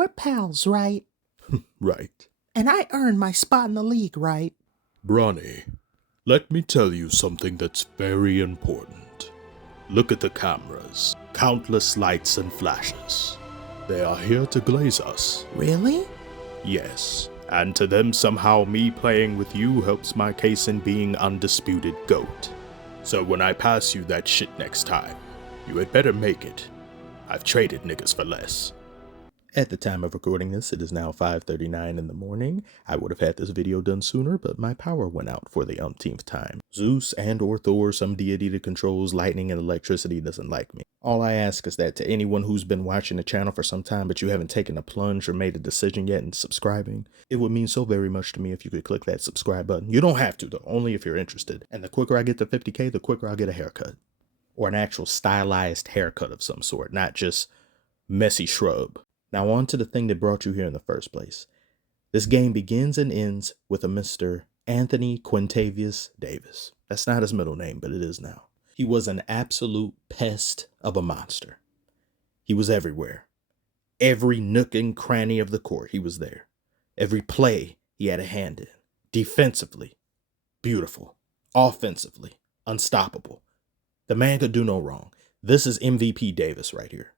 We're pals, right? Right. And I earned my spot in the league, right? Bronny, let me tell you something that's very important. Look at the cameras. Countless lights and flashes. They are here to glaze us. Really? Yes. And to them somehow me playing with you helps my case in being undisputed GOAT. So when I pass you that shit next time, you had better make it. I've traded niggas for less. At the time of recording this, it is now 5:39 in the morning. I would have had this video done sooner, but my power went out for the umpteenth time. Zeus and or Thor, some deity that controls lightning and electricity, doesn't like me. All I ask is that to anyone who's been watching the channel for some time but you haven't taken a plunge or made a decision yet in subscribing, it would mean so very much to me if you could click that subscribe button. You don't have to though, only if you're interested. And the quicker I get to 50K, the quicker I'll get a haircut. Or an actual stylized haircut of some sort, not just messy shrub. Now on to the thing that brought you here in the first place. This game begins and ends with a Mr. Anthony Quintavious Davis. That's not his middle name, but it is now. He was an absolute pest of a monster. He was everywhere. Every nook and cranny of the court, he was there. Every play, he had a hand in. Defensively, beautiful. Offensively, unstoppable. The man could do no wrong. This is MVP Davis right here.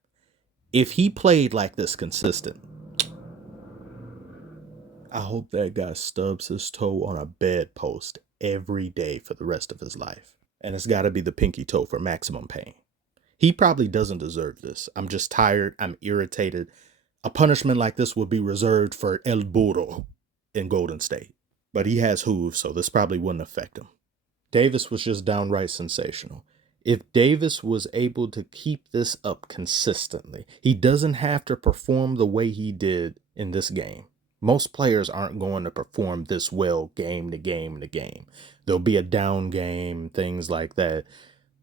If he played like this consistent, I hope that guy stubs his toe on a bedpost every day for the rest of his life. And it's got to be the pinky toe for maximum pain. He probably doesn't deserve this. I'm just tired. I'm irritated. A punishment like this would be reserved for El Burro in Golden State. But he has hooves, so this probably wouldn't affect him. Davis was just downright sensational. If Davis was able to keep this up consistently, he doesn't have to perform the way he did in this game. Most players aren't going to perform this well game to game to game. There'll be a down game, things like that.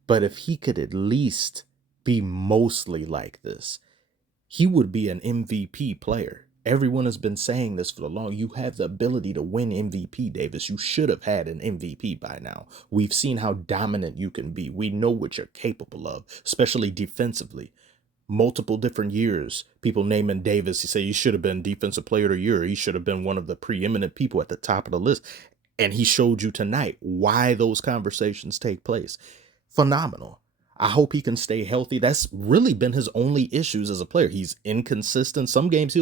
But if he could at least be mostly like this, he would be an MVP player. Everyone has been saying this for long. You have the ability to win MVP, Davis. You should have had an MVP by now. We've seen how dominant you can be. We know what you're capable of, especially defensively. Multiple different years, people naming Davis, you say he should have been Defensive Player of the Year. He should have been one of the preeminent people at the top of the list. And he showed you tonight why those conversations take place. Phenomenal. I hope he can stay healthy. That's really been his only issues as a player. He's inconsistent. Some games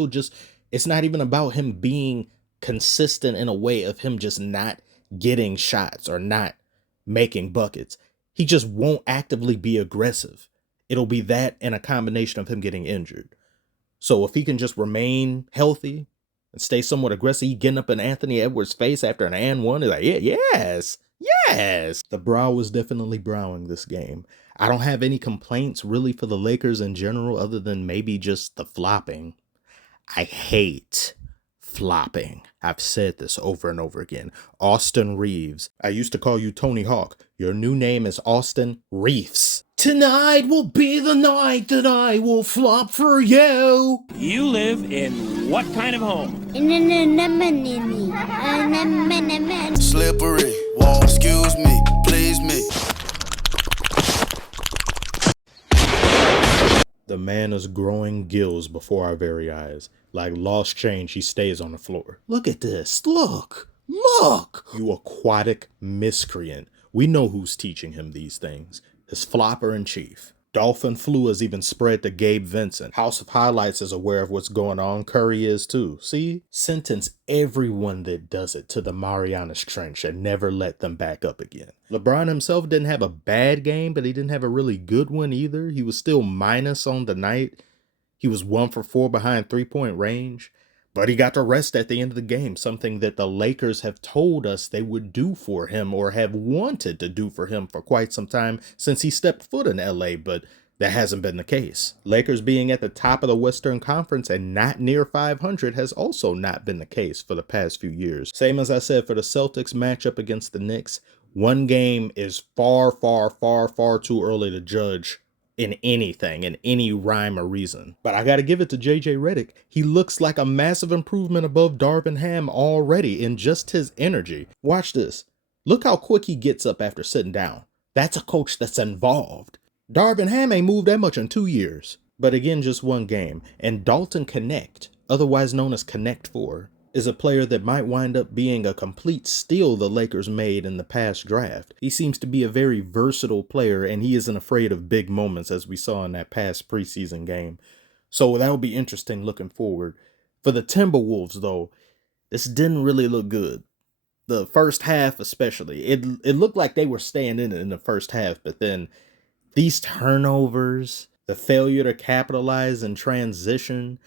it's not even about him being consistent in a way of him just not getting shots or not making buckets. He just won't actively be aggressive. It'll be that and a combination of him getting injured. So if he can just remain healthy and stay somewhat aggressive, he getting up in Anthony Edwards' face after an and one, is like, yes. The brow was definitely browing this game. I don't have any complaints really for the Lakers in general, other than maybe just the flopping. I hate flopping. I've said this over and over again. Austin Reeves. I used to call you Tony Hawk. Your new name is Austin Reeves. Tonight will be the night that I will flop for you. You live in what kind of home? Slippery, won't excuse me, please me. The man is growing gills before our very eyes. Like lost change, he stays on the floor. Look at this. Look. You aquatic miscreant. We know who's teaching him these things. His flopper in chief. Dolphin Flu has even spread to Gabe Vincent. House of Highlights is aware of what's going on. Curry is too. See? Sentence everyone that does it to the Marianas Trench and never let them back up again. LeBron himself didn't have a bad game, but he didn't have a really good one either. He was still minus on the night. He was 1 for 4 behind 3-point range. But he got the rest at the end of the game, something that the Lakers have told us they would do for him or have wanted to do for him for quite some time since he stepped foot in LA, but that hasn't been the case. Lakers being at the top of the Western Conference and not near 500 has also not been the case for the past few years. Same as I said for the Celtics matchup against the Knicks, one game is far too early to judge in anything, in any rhyme or reason. But I gotta give it to JJ Redick. He looks like a massive improvement above Darvin Ham already in just his energy. Watch this. Look how quick he gets up after sitting down. That's a coach that's involved. Darvin Ham ain't moved that much in 2 years. But again, just one game. And Dalton Connect otherwise known as Connect Four, is a player that might wind up being a complete steal the Lakers made in the past draft. He seems to be a very versatile player, and he isn't afraid of big moments, as we saw in that past preseason game. So that'll be interesting looking forward. For the Timberwolves, though, this didn't really look good. The first half especially. It looked like they were staying in the first half, but then these turnovers, the failure to capitalize in transition,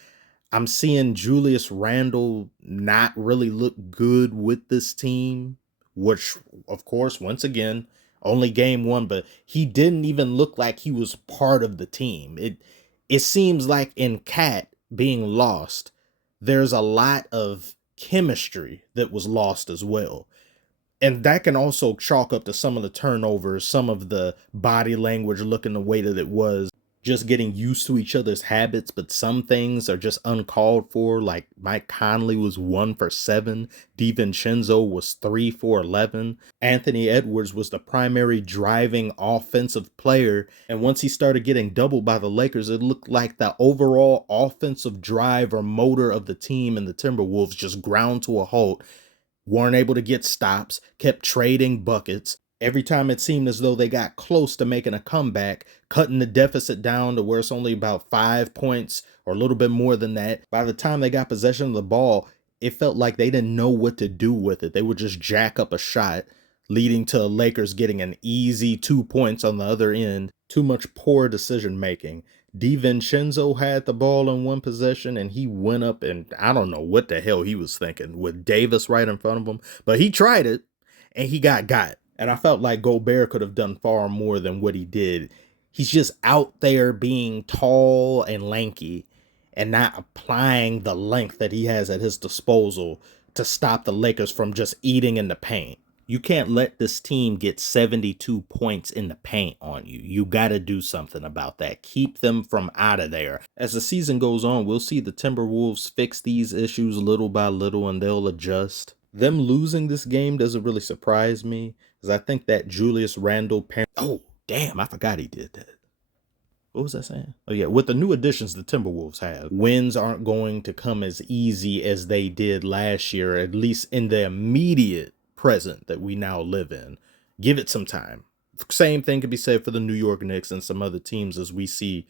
I'm seeing Julius Randle not really look good with this team, which, of course, once again, only game one, but he didn't even look like he was part of the team. It seems like in Cat being lost, there's a lot of chemistry that was lost as well. And that can also chalk up to some of the turnovers, some of the body language looking the way that it was, just getting used to each other's habits, but some things are just uncalled for. Like Mike Conley was 1 for 7, DiVincenzo was 3 for 11. Anthony Edwards was the primary driving offensive player, and once he started getting doubled by the Lakers, it looked like the overall offensive drive or motor of the team and the Timberwolves just ground to a halt. Weren't able to get stops, kept trading buckets. Every time it seemed as though they got close to making a comeback, cutting the deficit down to where it's only about 5 points or a little bit more than that. By the time they got possession of the ball, it felt like they didn't know what to do with it. They would just jack up a shot, leading to Lakers getting an easy 2 points on the other end. Too much poor decision making. DiVincenzo had the ball in one possession and he went up, and I don't know what the hell he was thinking with Davis right in front of him, but he tried it and he got. And I felt like Gobert could have done far more than what he did. He's just out there being tall and lanky and not applying the length that he has at his disposal to stop the Lakers from just eating in the paint. You can't let this team get 72 points in the paint on you. You got to do something about that. Keep them from out of there. As the season goes on, we'll see the Timberwolves fix these issues little by little and they'll adjust. Them losing this game doesn't really surprise me, because I think that Julius Randle oh, damn, I forgot he did that. What was I saying? Oh, yeah, with the new additions the Timberwolves have, wins aren't going to come as easy as they did last year, at least in the immediate present that we now live in. Give it some time. Same thing could be said for the New York Knicks and some other teams as we see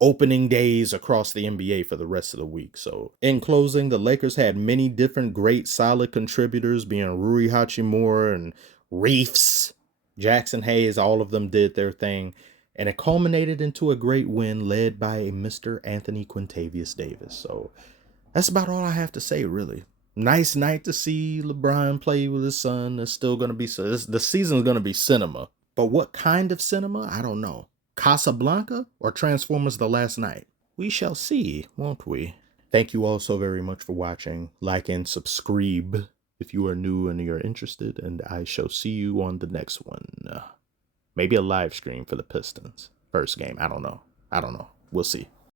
opening days across the NBA for the rest of the week. So in closing, the Lakers had many different great solid contributors, being Rui Hachimura and Reefs, Jackson Hayes. All of them did their thing, and it culminated into a great win led by a Mr. Anthony Quintavious Davis. So that's about all I have to say, really. Nice night to see LeBron play with his son. It's still going to be, the season's going to be cinema, but what kind of cinema? I don't know. Casablanca or Transformers The Last Night? We shall see, won't we? Thank you all so very much for watching. Like and subscribe if you are new and you're interested, and I shall see you on the next one. Maybe a live stream for the Pistons. First game, I don't know. We'll see.